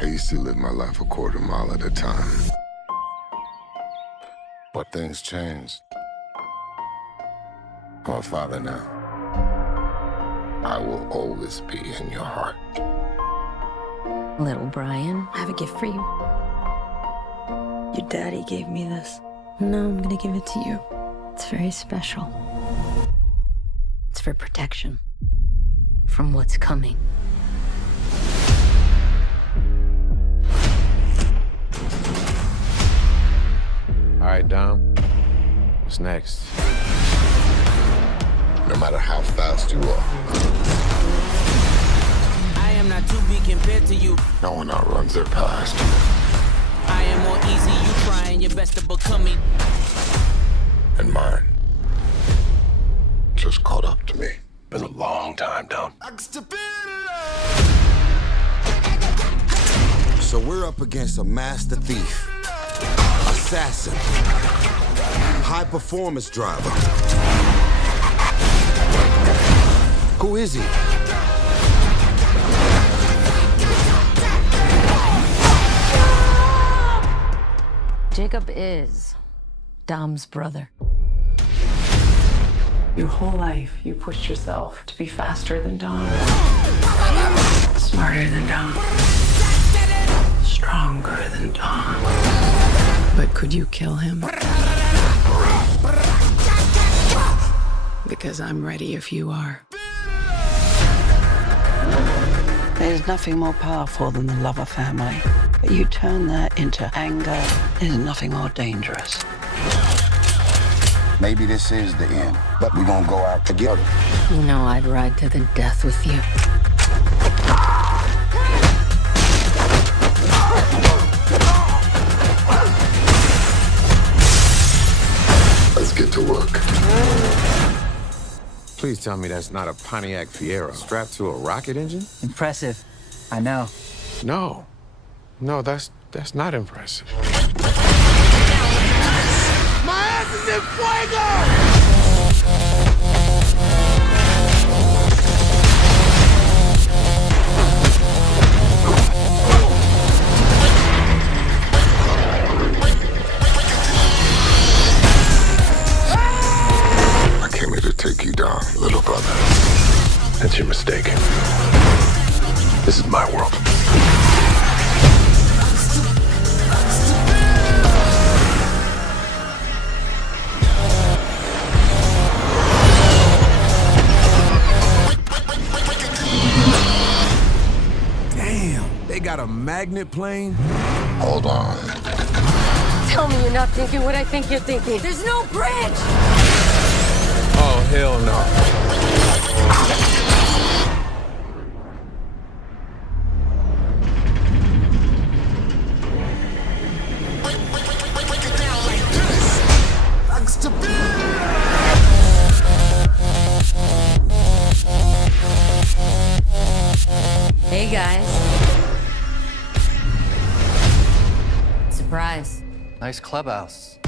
I used to live my life a quarter mile at a time. But things changed. I'm a father now. I will always be in your heart. Little Brian, I have a gift for you. Your daddy gave me this. No, I'm gonna give it to you. It's very special. It's for protection from what's coming. All right, Dom. What's next? No matter how fast you are, I am not to be compared to you. no one outruns their past. I am more easy, you trying your best to become me. And mine just caught up to me. Been a long time, Dom. So we're up against a master thief, assassin, high-performance driver. Who is he? Jacob is Dom's brother. Your whole life, you pushed yourself to be faster than Dom, smarter than Dom, stronger than Dom. But could you kill him? Because I'm ready if you are. There's nothing more powerful than the love of family. But you turn that into anger, there's nothing more dangerous. Maybe this is the end, but we're gonna go out together. You know I'd ride to the death with you. Let's get to work. Please tell me that's not a Pontiac Fiero strapped to a rocket engine? Impressive. I know. No. No, that's not impressive. My ass is in fuego! I came here to take you down, little brother. That's your mistake. This is my world. They got a magnet plane? Hold on. Tell me you're not thinking what I think you're thinking. There's no bridge! Oh, hell no. Hey, guys. Surprise. Nice clubhouse.